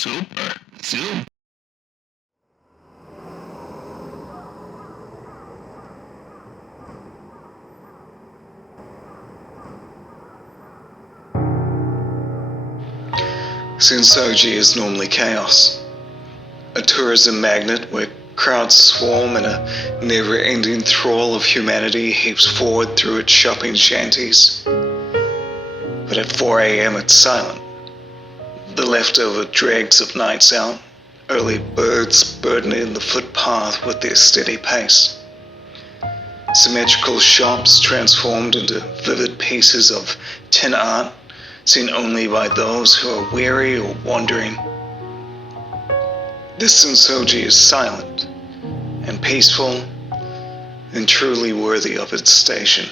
Super. Zoom. Sensoji is normally chaos, a tourism magnet where crowds swarm and a never-ending thrall of humanity heaps forward through its shopping shanties. But at 4 a.m. it's silent. The leftover dregs of nights out, early birds burdening the footpath with their steady pace. Symmetrical shops transformed into vivid pieces of tin art, seen only by those who are weary or wandering. This Sensō-ji is silent and peaceful and truly worthy of its station.